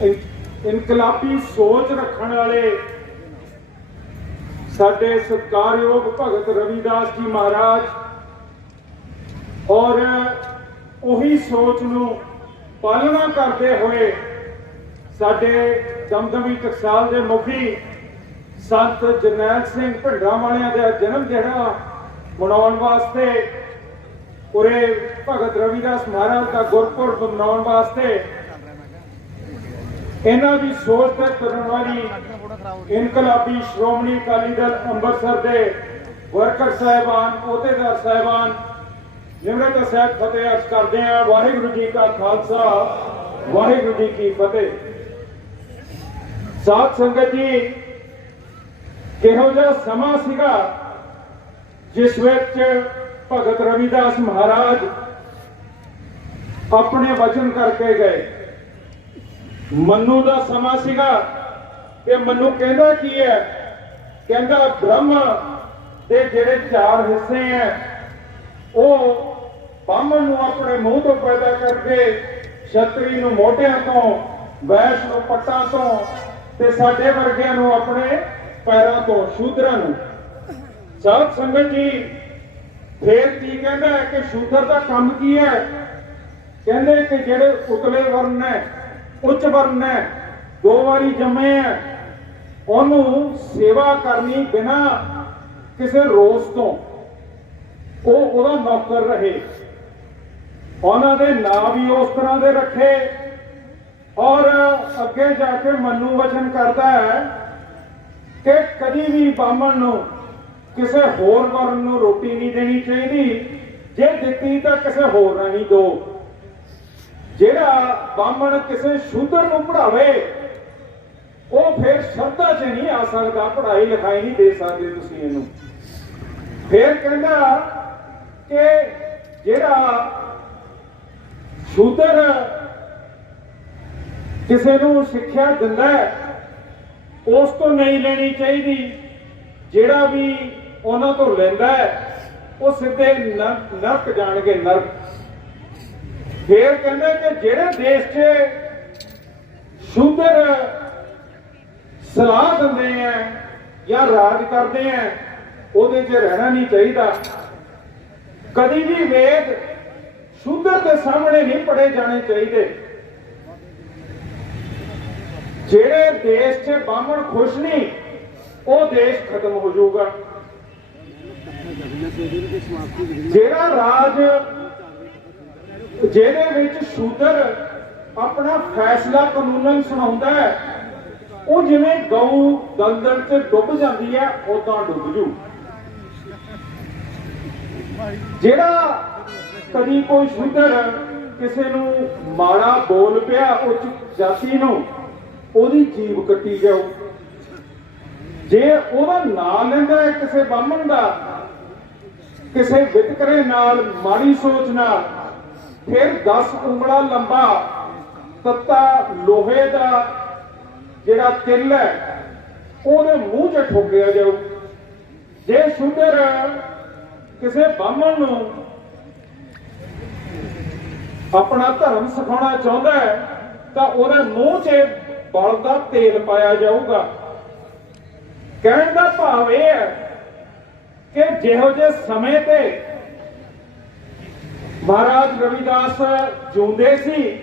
ਇਨਕਲਾਬੀ ਸੋਚ ਰੱਖਣ ਵਾਲੇ ਸਾਡੇ ਸਤਿਕਾਰਯੋਗ ਭਗਤ ਰਵਿਦਾਸ ਜੀ ਮਹਾਰਾਜ ਔਰ ਉਹੀ ਸੋਚ ਨੂੰ ਪਾਲਣਾ ਕਰਦੇ ਹੋਏ ਸਾਡੇ ਦਮਦਮੀ ਟਕਸਾਲ ਦੇ ਮੁਖੀ ਸੰਤ ਜਰਨੈਲ ਸਿੰਘ ਭਿੰਡਰਾਂ ਵਾਲਿਆਂ ਦਾ ਜਨਮ ਜਿਹੜਾ ਮਨਾਉਣ ਵਾਸਤੇ ਉਰੇ ਭਗਤ ਰਵਿਦਾਸ ਮਹਾਰਾਜ ਦਾ ਗੁਰਪੁਰਬ ਮਨਾਉਣ ਵਾਸਤੇ ਇਹਨਾਂ ਦੀ ਸੋਚ ਤੇ ਕਰਨ ਵਾਲੀ ਇਨਕਲਾਬੀ ਸ਼੍ਰੋਮਣੀ ਅਕਾਲੀ ਦਲ ਅੰਮ੍ਰਿਤਸਰ ਦੇ ਵਰਕਰ ਸਾਹਿਬਾਨ, ਅਹੁਦੇਦਾਰ ਸਾਹਿਬਾਨ, ਨਿਮਰਤ ਸਾਹਿਬ ਫਤਿਹ ਅਰਜ਼ ਕਰਦੇ ਆ ਵਾਹਿਗੁਰੂ ਜੀ ਕਾ ਖਾਲਸਾ, ਵਾਹਿਗੁਰੂ ਜੀ ਕੀ ਫਤਿਹ। ਸਾਧ ਸੰਗਤ ਜੀ, ਕਿਹੋ ਜਿਹਾ ਸਮਾਂ ਸੀਗਾ ਜਿਸ ਵਿੱਚ ਭਗਤ ਰਵਿਦਾਸ ਮਹਾਰਾਜ ਆਪਣੇ ਵਚਨ ਕਰਕੇ ਗਏ? ਮੰਨੂ ਦਾ ਸਮਾਂ ਸੀਗਾ ਕਿ ਮੰਨੂ ਕਹਿੰਦਾ ਕੀ ਹੈ? ਕਹਿੰਦਾ ਬ੍ਰਹਮ ਦੇ ਜਿਹੜੇ ਚਾਰ ਹਿੱਸੇ ਹੈ, ਉਹ ਬਾਹਮਣ ਨੂੰ ਆਪਣੇ ਮੂੰਹ ਤੋਂ ਪੈਦਾ ਕਰਕੇ ਛਤਰੀ ਨੂੰ ਮੋਢਿਆਂ ਤੋਂ ਵੈਸ਼ ਨੂੰ ਪੱਟਾਂ ਤੋਂ ਤੇ ਸਾਡੇ ਵਰਗਿਆਂ ਨੂੰ ਆਪਣੇ ਪੈਰਾਂ ਤੋਂ ਸ਼ੂਦਰਾਂ ਨੂੰ। ਸਾਧ ਸੰਗਤ ਜੀ, ਫੇਰ ਕੀ ਕਹਿੰਦਾ ਹੈ ਕਿ ਸ਼ੂਦਰ ਦਾ ਕੰਮ ਕੀ ਹੈ? ਕਹਿੰਦੇ ਕਿ ਜਿਹੜੇ ਉਤਲੇ ਵਰਨ ਹੈ ਉੱਚ ਵਰਨ ਹੈ, ਦੋ ਵਾਰੀ ਜੰਮੇ ਹੈ। ਉਹਨੂੰ ਸੇਵਾ ਕਰਨੀ ਬਿਨਾ ਕਿਸੇ ਰੋਸ ਤੋਂ। ਉਹ ਉਹਦਾ ਨੌਕਰ ਰਹੇ। ਉਹਨਾਂ ਦੇ ਨਾਂ ਵੀ ਉਸ ਤਰ੍ਹਾਂ ਦੇ ਰੱਖੇ ਔਰ ਅੱਗੇ ਜਾ ਕੇ ਮਨੂ ਵਚਨ ਕਰਦਾ ਹੈ ਕਿ ਕਦੀ ਵੀ ਬਾਹਮਣ ਨੂੰ ਕਿਸੇ ਹੋਰ ਵਰਨ ਨੂੰ ਰੋਟੀ ਨਹੀਂ ਦੇਣੀ ਚਾਹੀਦੀ। ਜੇ ਦਿੱਤੀ ਤਾਂ ਕਿਸੇ ਹੋਰ ਨੂੰ ਨਹੀਂ ਦੋ। ਜਿਹੜਾ ਬਾਹਮਣ ਕਿਸੇ ਸ਼ੂਦਰ ਨੂੰ ਪੜਾਵੇ ਉਹ ਫਿਰ ਸ਼ਰਧਾ 'ਚ ਨਹੀਂ ਆ ਸਕਦਾ, ਪੜ੍ਹਾਈ ਲਿਖਾਈ ਨਹੀਂ ਦੇ ਸਕਦੇ ਤੁਸੀਂ ਇਹਨੂੰ। ਫਿਰ ਕਹਿੰਦਾ ਕਿ ਜਿਹੜਾ ਸ਼ੂਦਰ ਕਿਸੇ ਨੂੰ ਸਿੱਖਿਆ ਦਿੰਦਾ ਉਸ ਤੋਂ ਨਹੀਂ ਲੈਣੀ ਚਾਹੀਦੀ। ਜਿਹੜਾ ਵੀ ਉਹਨਾਂ ਤੋਂ ਲੈਂਦਾ ਉਹ ਸਿੱਧੇ ਨਰਕ ਨਰਕ ਜਾਣਗੇ, ਨਰਕ। ਫੇਰ ਕਹਿੰਦੇ ਕਿ ਜਿਹੜੇ ਦੇਸ਼ 'ਚ ਸ਼ੂਦਰ ਸਲਾਹ ਦਿੰਦੇ ਆ ਜਾਂ ਰਾਜ ਕਰਦੇ ਆ, ਉਹਦੇ 'ਚ ਰਹਿਣਾ ਨਹੀਂ ਚਾਹੀਦਾ। ਕਦੀ ਵੀ ਵੇਦ ਸ਼ੂਦਰ ਦੇ ਸਾਹਮਣੇ ਨਹੀਂ ਪੜੇ ਜਾਣੇ ਚਾਹੀਦੇ। ਜਿਹੜੇ ਦੇਸ਼ 'ਚ ਬਾਹਮਣ ਖੁਸ਼ ਨਹੀਂ, ਉਹ ਦੇਸ਼ ਖਤਮ ਹੋ ਜਾਊਗਾ। ਜਿਹੜਾ ਰਾਜ ਜਿਹਦੇ ਵਿੱਚ ਸ਼ੂਦਰ ਆਪਣਾ ਫੈਸਲਾ ਕਾਨੂੰਨ ਸੁਣਾਉਂਦਾ ਹੈ, ਉਹ ਜਿਵੇਂ ਗਊ ਦਲਦਲ 'ਚ ਡੁੱਬ ਜਾਂਦੀ ਹੈ ਉਦਾਂ ਡੁੱਬ ਜੂ। ਜਿਹੜਾ ਕਦੀ ਕੋਈ ਸ਼ੂਦਰ ਕਿਸੇ ਨੂੰ ਮਾੜਾ ਬੋਲ ਪਿਆ ਉੱਚ ਜਾਤੀ ਨੂੰ, ਉਹਦੀ ਜੀਵ ਕੱਟੀ ਜਾਊ। ਜੇ ਉਹਦਾ ਨਾਂ ਲੈਂਦਾ ਹੈ ਕਿਸੇ ਬਾਹਮਣ ਦਾ, ਕਿਸੇ ਵਿਤਕਰੇ ਨਾਲ, ਮਾੜੀ ਸੋਚ ਨਾਲ ਫਿਰ 10 ਉਂਗਲਾ ਲੰਬਾ, ਤੱਤਾ ਲੋਹੇ ਦਾ ਜਿਹੜਾ ਤਿਲ ਹੈ, ਉਹਦੇ ਮੂੰਹ 'ਚ ਠੋਕਿਆ ਜਾਊ। ਜੇ ਸ਼ੂਦਰ ਕਿਸੇ ਬਾਹਮਣ ਨੂੰ ਆਪਣਾ ਧਰਮ ਸਿਖਾਉਣਾ ਚਾਹੁੰਦਾ ਹੈ, ਤਾਂ ਉਹਦੇ ਮੂੰਹ 'ਚ ਬਲ ਦਾ ਤੇਲ ਪਾਇਆ ਜਾਊਗਾ। ਕਹਿਣ ਦਾ ਭਾਵ ਇਹ ਹੈ ਕਿ ਜਿਹੋ ਜਿਹੇ ਸਮੇਂ ਤੇ ਮਹਾਰਾਜ ਰਵਿਦਾਸ ਜਿਉਂਦੇ ਸੀ।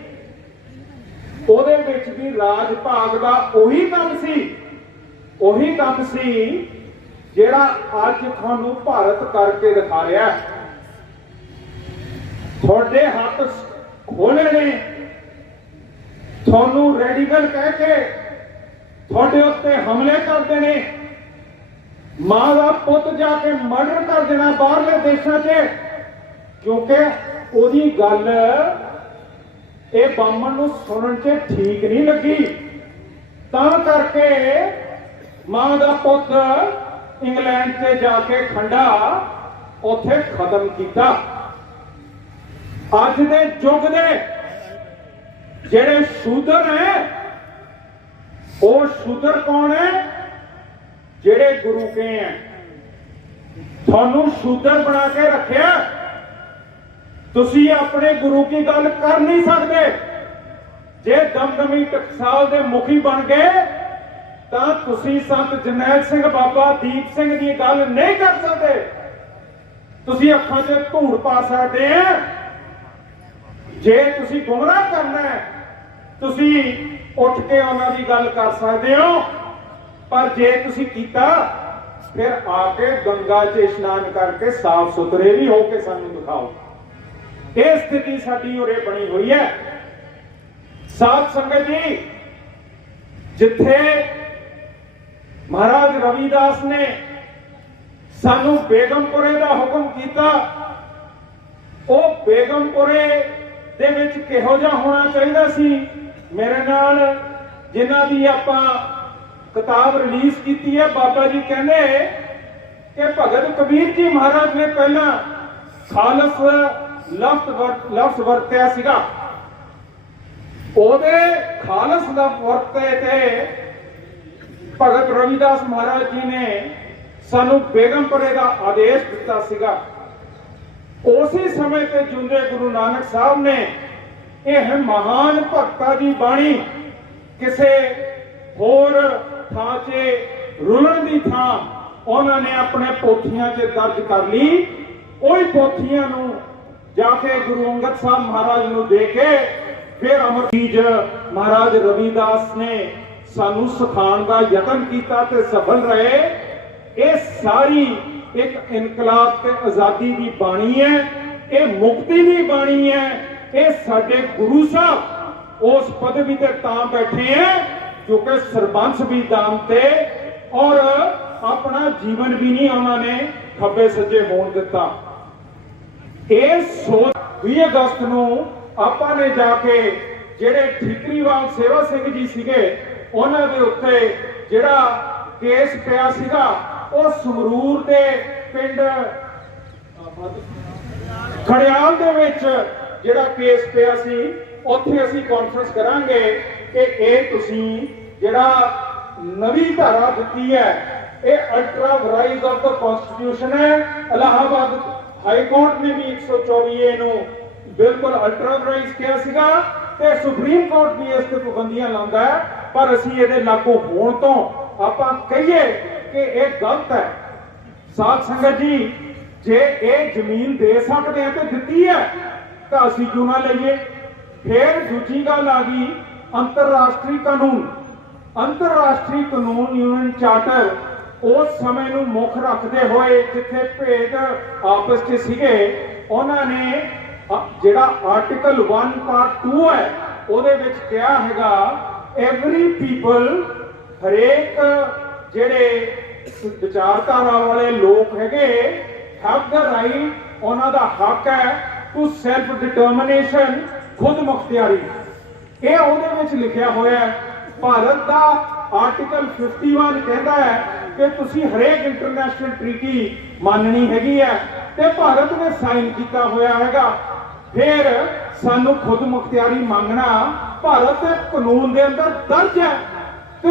ਉਹਦੇ ਵਿੱਚ ਵੀ ਰਾਜ ਭਾਗ ਦਾ ਉਹੀ ਕੰਮ ਸੀ। ਉਹੀ ਕੰਮ ਸੀ ਜਿਹੜਾ ਅੱਜ ਤੁਹਾਨੂੰ ਭਾਰਤ ਕਰਕੇ ਦਿਖਾ ਰਿਹਾ ਤੁਹਾਡੇ ਹੱਥ ਖੋਲੇ ਨੇ। ਤੁਹਾਨੂੰ ਰੈਡੀਕਲ ਕਹਿ ਕੇ ਤੁਹਾਡੇ ਉੱਤੇ ਹਮਲੇ ਕਰਦੇ ਨੇ ਮਾਂ ਦਾ ਪੁੱਤ ਜਾ ਕੇ ਮਰਡਰ ਕਰ ਦੇਣਾ ਬਾਹਰਲੇ ਦੇਸ਼ਾਂ 'ਚ। ਕਿਉਂਕਿ ਉਹਦੀ ਗੱਲ, ਇਹ ਬਾਮਣ ਨੂੰ ਸੁਣਨ 'ਚ ਠੀਕ ਨਹੀਂ ਲੱਗੀ। ਤਾਂ ਕਰਕੇ ਮਾਂ ਦਾ ਪੁੱਤ ਇੰਗਲੈਂਡ 'ਤੇ ਜਾ ਕੇ ਖੰਡਾ ਉੱਥੇ ਖਤਮ ਕੀਤਾ। ਅੱਜ ਦੇ ਯੁੱਗ ਦੇ ਜਿਹੜੇ ਸ਼ੂਦਰ ਹੈ ਉਹ ਸ਼ੂਦਰ ਕੌਣ ਹੈ ਜਿਹੜੇ ਗੁਰੂ ਕੇ ਹੈ ਤੁਹਾਨੂੰ ਸ਼ੂਦਰ ਬਣਾ ਕੇ ਰੱਖਿਆ। ਤੁਸੀਂ ਆਪਣੇ ਗੁਰੂ ਕੀ ਗੱਲ ਕਰ ਨਹੀਂ ਸਕਦੇ? ਜੇ ਦਮਦਮੀ ਟਕਸਾਲ ਦੇ ਮੁਖੀ ਬਣ ਗਏ, ਤਾਂ ਤੁਸੀਂ ਸੰਤ ਜਰਨੈਲ ਸਿੰਘ ਬਾਬਾ ਦੀਪ ਸਿੰਘ ਦੀ ਗੱਲ ਨਹੀਂ ਕਰ ਸਕਦੇ। ਤੁਸੀਂ ਅੱਖਾਂ 'ਚ ਧੂੜ ਪਾ ਸਕਦੇ ਆ। ਜੇ ਤੁਸੀਂ ਗੁੰਮਰਾਹ ਕਰਨਾ ਹੈ, ਤੁਸੀਂ ਉੱਠ ਕੇ ਉਹਨਾਂ ਦੀ ਗੱਲ ਕਰ ਸਕਦੇ ਹੋ। ਪਰ ਜੇ ਤੁਸੀਂ ਕੀਤਾ, ਫਿਰ ਆ ਕੇ ਗੰਗਾ 'ਚ ਇਸ਼ਨਾਨ ਕਰਕੇ ਸਾਫ਼ ਸੁਥਰੇ ਵੀ ਹੋ ਕੇ ਸਾਨੂੰ ਦਿਖਾਓ। ਇਹ ਸਥਿਤੀ ਸਾਡੀ ਉਰੇ ਬਣੀ ਹੋਈ ਹੈ। ਸਾਧ ਸੰਗਤ ਜੀ, ਜਿੱਥੇ ਮਹਾਰਾਜ ਰਵਿਦਾਸ ਨੇ ਸਾਨੂੰ ਬੇਗਮਪੁਰੇ ਦਾ ਹੁਕਮ ਕੀਤਾ, ਉਹ ਬੇਗਮਪੁਰੇ ਦੇ ਵਿੱਚ ਕਿਹੋ ਜਿਹਾ ਹੋਣਾ ਚਾਹੀਦਾ ਸੀ? ਮੇਰੇ ਨਾਲ ਜਿਨ੍ਹਾਂ ਦੀ ਆਪਾਂ ਕਿਤਾਬ ਰਿਲੀਜ਼ ਕੀਤੀ ਹੈ, ਬਾਬਾ ਜੀ ਕਹਿੰਦੇ ਕਿ ਭਗਤ ਕਬੀਰ ਜੀ ਮਹਾਰਾਜ ਨੇ ਪਹਿਲਾਂ ਖਾਲਸ ਲਫ਼ਜ਼ ਵਰਤ ਲਫ਼ਜ਼ ਵਰਤਿਆ ਸੀਗਾ। ਉਹਦੇ ਖਾਲਸ ਦਾ ਵਰਤੇ ਤੇ ਭਗਤ ਰਵਿਦਾਸ ਮਹਾਰਾਜ ਜੀ ਨੇ ਸਾਨੂੰ ਬੇਗਮਪੁਰੇ ਦਾ ਆਦੇਸ਼ ਦਿੱਤਾ ਸੀਗਾ। ਉਸੇ ਸਮੇਂ ਤੇ ਜੁੰਦੇ ਗੁਰੂ ਨਾਨਕ ਸਾਹਿਬ ਨੇ ਇਹ ਮਹਾਨ ਭਗਤਾ ਦੀ ਬਾਣੀ ਕਿਸੇ ਹੋਰ ਥਾਂ 'ਚ ਰੁਲਣ ਦੀ ਥਾਂ ਉਹਨਾਂ ਨੇ ਆਪਣੇ ਪੋਥੀਆਂ 'ਚ ਦਰਜ ਕਰ ਲਈ। ਉਹੀ ਪੋਥੀਆਂ ਨੂੰ ਜਾ ਕੇ ਗੁਰੂ ਅੰਗਦ ਸਾਹਿਬ ਮਹਾਰਾਜ ਨੂੰ ਦੇ ਕੇ ਫਿਰ ਅਮਰ ਚੀਜ਼ ਮਹਾਰਾਜ ਰਵੀਦਾਸ ਨੇ ਸਾਨੂੰ ਸਿਖਾਉਣ ਦਾ ਯਤਨ ਕੀਤਾ ਤੇ ਸਫਲ ਰਹੇ। ਇਹ ਸਾਰੀ ਇੱਕ ਇਨਕਲਾਬ ਤੇ ਆਜ਼ਾਦੀ ਦੀ ਬਾਣੀ ਹੈ, ਇਹ ਮੁਕਤੀ ਦੀ ਬਾਣੀ ਹੈ। ਇਹ ਸਾਡੇ ਗੁਰੂ ਸਾਹਿਬ ਉਸ ਪਦਵੀ ਤੇ ਤਾਂ ਬੈਠੇ ਹੈ ਜੋ ਕਿ ਸਰਬੰਸ ਵੀ ਦਾਮ ਤੇ ਔਰ ਆਪਣਾ ਜੀਵਨ ਵੀ ਨਹੀਂ ਉਹਨਾਂ ਨੇ ਖੱਬੇ ਸੱਜੇ ਹੋਣ ਦਿੱਤਾ। ਇਹ ਸੋਚ 20 ਅਗਸਤ ਨੂੰ ਆਪਾਂ ਨੇ ਜਾ ਕੇ ਜਿਹੜੇ ਠੀਕਰੀਵਾਲ ਸੇਵਾ ਸਿੰਘ ਜੀ ਸੀਗੇ, ਉਹਨਾਂ ਦੇ ਉੱਤੇ ਜਿਹੜਾ ਕੇਸ ਪਿਆ ਸੀਗਾ, ਉਹ ਸੰਗਰੂਰ ਦੇ ਪਿੰਡ ਖੜਿਆਲ ਦੇ ਵਿੱਚ ਜਿਹੜਾ ਕੇਸ ਪਿਆ ਸੀ, ਉੱਥੇ ਅਸੀਂ ਕਾਨਫਰੰਸ ਕਰਾਂਗੇ ਕਿ ਇਹ ਤੁਸੀਂ ਜਿਹੜਾ ਨਵੀਂ ਧਾਰਾ ਦਿੱਤੀ ਹੈ, ਇਹ ਅਲਟਰਾ ਵਰਾਈਜ਼ ਆਫ ਦਾ ਕਨਸਟੀਟਿਊਸ਼ਨ ਹੈ ਇਲਾਹਾਬਾਦ ਹਾਈ ਕੋਰਟ ਨੇ ਵੀ 124 ਏ ਨੂੰ ਬਿਲਕੁਲ ਅਲਟਰਾ ਕਿਹਾ ਸੀਗਾ ਤੇ ਸੁਪਰੀਮ ਕੋਰਟ ਵੀ ਇਸ ਤੇ ਪਾਬੰਦੀਆਂ ਲਾਉਂਦਾ ਪਰ ਅਸੀਂ ਇਹਦੇ ਲਾਗੂ ਹੋਣ ਤੋਂ ਆਪਾਂ ਕਹੀਏ ਕਿ ਇਹ ਗਲਤ ਹੈ। ਸਾਧ ਸੰਗਤ ਜੀ, ਜੇ ਇਹ ਜ਼ਮੀਨ ਦੇ ਸਕਦੇ ਆ ਤੇ ਦਿੱਤੀ ਹੈ, ਤਾਂ ਅਸੀਂ ਕਿਉਂ ਨਾ ਲਈਏ। ਫਿਰ ਦੂਜੀ ਗੱਲ ਆ ਗਈ, ਅੰਤਰਰਾਸ਼ਟਰੀ ਕਾਨੂੰਨ। ਅੰਤਰਰਾਸ਼ਟਰੀ ਕਾਨੂੰਨ ਯੂਨੀਅਨ ਚਾਰਟਰ ਉਸ ਸਮੇਂ ਨੂੰ ਮੁੱਖ ਰੱਖਦੇ ਹੋਏ ਜਿੱਥੇ ਭੇਦ ਆਪਸ 'ਚ ਸੀਗੇ, ਉਹਨਾਂ ਨੇ ਜਿਹੜਾ ਆਰਟੀਕਲ 1 ਪਾਰਟ 2 ਹੈ, ਉਹਦੇ ਵਿੱਚ ਕਿਹਾ ਹੈਗਾ ਐਵਰੀ ਪੀਪਲ ਹਰੇਕ ਜਿਹੜੇ ਵਿਚਾਰਧਾਰਾ ਵਾਲੇ ਲੋਕ ਹੈਗੇ ਹੈਵ ਦਾ ਰਾਈਟ ਉਹਨਾਂ ਦਾ ਹੱਕ ਹੈ ਟੂ ਸੈਲਫ ਡਿਟਰਮੀਨੇਸ਼ਨ ਖੁਦ ਮੁਖਤਿਆਰੀ। ਇਹ ਉਹਦੇ ਵਿੱਚ ਲਿਖਿਆ ਹੋਇਆ ਹੈ ਭਾਰਤ ਦਾ ਆਰਟੀਕਲ 51 ਕਹਿੰਦਾ ਹੈ ਕਿ ਤੁਸੀਂ ਹਰੇਕ ਇੰਟਰਨੈਸ਼ਨਲ ਟ੍ਰੀਟੀ ਮੰਨਣੀ ਹੈਗੀ ਹੈ ਤੇ ਭਾਰਤ ਨੇ ਸਾਈਨ ਕੀਤਾ ਹੋਇਆ ਹੈਗਾ। ਫਿਰ ਸਾਨੂੰ ਖੁਦ ਮੁਖਤਿਆਰੀ ਮੰਗਣਾ, ਭਾਰਤ ਦੇ ਕਾਨੂੰਨ ਦੇ ਅੰਦਰ ਦਰਜ ਹੈ।